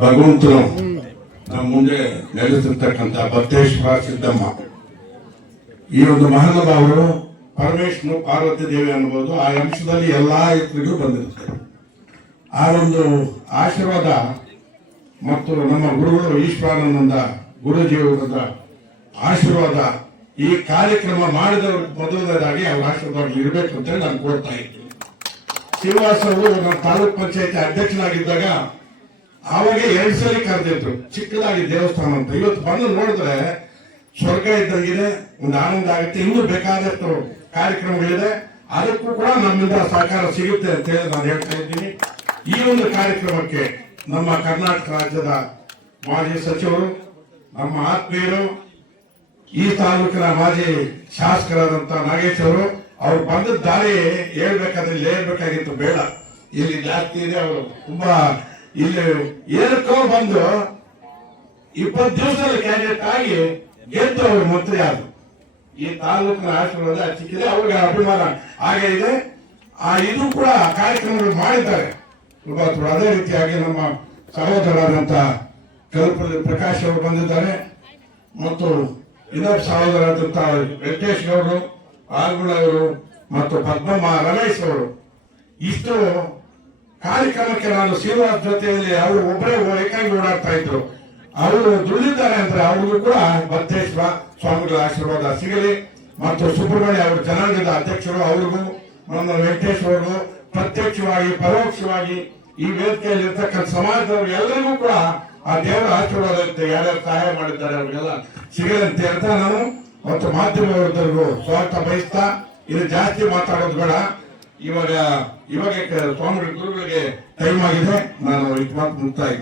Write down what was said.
ಭಗವಂತನು ನಮ್ಮ ಮುಂದೆ ನೆಲೆಸಿರ್ತಕ್ಕಂಥ ಬತ್ತೇಶ್ವರ ಸಿದ್ದಮ್ಮ ಈ ಒಂದು ಮಹಾನುಭಾವರು ಪರಮೇಶ್ವರ ಪಾರ್ವತಿ ದೇವಿ ಅನ್ಬೋದು. ಆ ಅಂಶದಲ್ಲಿ ಎಲ್ಲಾ ಹೆಸರಿಗೂ ಬಂದಿರುತ್ತೆ. ಆ ಒಂದು ಆಶೀರ್ವಾದ ಮತ್ತು ನಮ್ಮ ಗುರುಗಳು ಈಶ್ವರಾನಂದ ಗುರುಜಿಯವರದ ಆಶೀರ್ವಾದ ಈ ಕಾರ್ಯಕ್ರಮ ಮಾಡಿದವರು ಮೊದಲನೇದಾಗಿ ಅವ್ರ ಆಶೀರ್ವಾದ ಇರಬೇಕು ಅಂತೇಳಿ ನಾನು ಕೋರ್ತಾ ಇದ್ದೀನಿ. ಶ್ರೀನಿವಾಸ ಅವರು ನಮ್ಮ ತಾಲೂಕ್ ಪಂಚಾಯತಿ ಅಧ್ಯಕ್ಷನಾಗಿದ್ದಾಗ ಆವಾಗ 2 ಸಲ ಕರೆದಿದ್ರು, ಚಿಕ್ಕದಾಗಿ ದೇವಸ್ಥಾನ ಅಂತ. ಇವತ್ತು ಬಂದು ನೋಡಿದ್ರೆ ಸ್ವರ್ಗ ಇದ್ದಂಗಿದೆ, ಒಂದು ಆನಂದ ಆಗುತ್ತೆ. ಇನ್ನೂ ಬೇಕಾದಷ್ಟು ಕಾರ್ಯಕ್ರಮಗಳಿದೆ, ಅದಕ್ಕೂ ಕೂಡ ನಮ್ಮಿಂದ ಸಹಕಾರ ಸಿಗುತ್ತೆ ಅಂತ ಹೇಳಿ ನಾನು ಹೇಳ್ತಾ ಇದ್ದೀನಿ. ಈ ಒಂದು ಕಾರ್ಯಕ್ರಮಕ್ಕೆ ನಮ್ಮ ಕರ್ನಾಟಕ ರಾಜ್ಯದ ಮಾಜಿ ಸಚಿವರು, ನಮ್ಮ ಆತ್ಮೀಯರು, ಈ ತಾಲೂಕಿನ ಮಾಜಿ ಶಾಸಕರಾದಂತ ನಾಗೇಶ್ ಅವರು ಬಂದ ದಾರಿ ಹೇಳ್ಬೇಕಾದ್ರೆ ಇಲ್ಲಿ ಹೇಳ್ಬೇಕಾಗಿತ್ತು, ಬೇಡ ಇಲ್ಲಿ ಜಾಸ್ತಿ ಇದೆ. ಅವರು ತುಂಬಾ ಇಲ್ಲಿ ಏನಕ್ಕೋ ಬಂದು 20 ದಿವಸದಲ್ಲಿ ಕ್ಯಾಂಡಿಡೇಟ್ ಆಗಿ ಗೆದ್ದು ಅವರು ಮಂತ್ರಿ ಆದ್ರು. ಈ ತಾಲೂಕಿನ ಆಶೀರ್ವಾದ ಚಿಕ್ಕಿದೆ, ಅವ್ರಿಗೆ ಅಭಿಮಾನ ಹಾಗೆ ಇದೆ. ಇದು ಕೂಡ ಕಾರ್ಯಕ್ರಮಗಳು ಮಾಡಿದ್ದಾರೆ. ಅದೇ ರೀತಿಯಾಗಿ ನಮ್ಮ ಸಹೋದರರಾದಂತ ಕಲ್ಪಲ್ಲಿ ಪ್ರಕಾಶ್ ಅವರು ಬಂದಿದ್ದಾರೆ, ಮತ್ತು ಇನ್ನೊಬ್ಬ ಸಹೋದರರಾದಂತ ವೆಂಕಟೇಶ್ ಗೌಡರು, ಆಲ್ಗುಳ ಅವರು ಮತ್ತು ಪದ್ಮಮ್ಮ ರಮೇಶ್ ಅವರು. ಇಷ್ಟು ಕಾರ್ಯಕ್ರಮಕ್ಕೆ ನಾನು ಶ್ರೀನಿವಾಸ್ ಜೊತೆಯಲ್ಲಿ ಅವರು ಒಬ್ಬರೇ ಏಕಾಂಗಿ ಓಡಾಡ್ತಾ ಇದ್ರು. ಅವರು ದುಡಿದಿದ್ದಾರೆ ಅಂದ್ರೆ ಅವ್ರಿಗೂ ಕೂಡ ಬತ್ತೇಶ್ವರ ಸ್ವಾಮಿಗಳ ಆಶೀರ್ವಾದ ಸಿಗಲಿ. ಮತ್ತು ಸುಬ್ರಹ್ಮಣ್ಯ ಅವರು ಜನಾಂಗದ ಅಧ್ಯಕ್ಷರು, ಅವ್ರಿಗೂ ನಮ್ಮ ವೆಂಕಟೇಶ್ ಅವರು ಪ್ರತ್ಯಕ್ಷವಾಗಿ ಪರೋಕ್ಷವಾಗಿ ಈ ವೇದಿಕೆಯಲ್ಲಿ ಇರ್ತಕ್ಕಂಥ ಸಮಾಜದವರು ಎಲ್ಲರಿಗೂ ಕೂಡ ಆ ದೇವರ ಆಶೀರ್ವಾದ ಇರುತ್ತೆ. ಯಾರ್ಯಾರು ಸಹಾಯ ಮಾಡಿದ್ದಾರೆ ಅವ್ರಿಗೆಲ್ಲ ಸಿಗದಂತೆ ಅಂತ ನಾನು ಮತ್ತು ಮಾಧ್ಯಮದವರಿಗೂ ಸ್ವಾಗತ ಬಯಸ್ತಾ, ಇದು ಜಾಸ್ತಿ ಮಾತಾಡೋದು ಬೇಡ. ಇವಾಗ ಸ್ವಾಮಿಗಳ ಗುರುಗಳಿಗೆ ಟೈಮ್ ಆಗಿದೆ, ನಾನು ಇದು ಮಾತು ಮುಕ್ತಾಯ.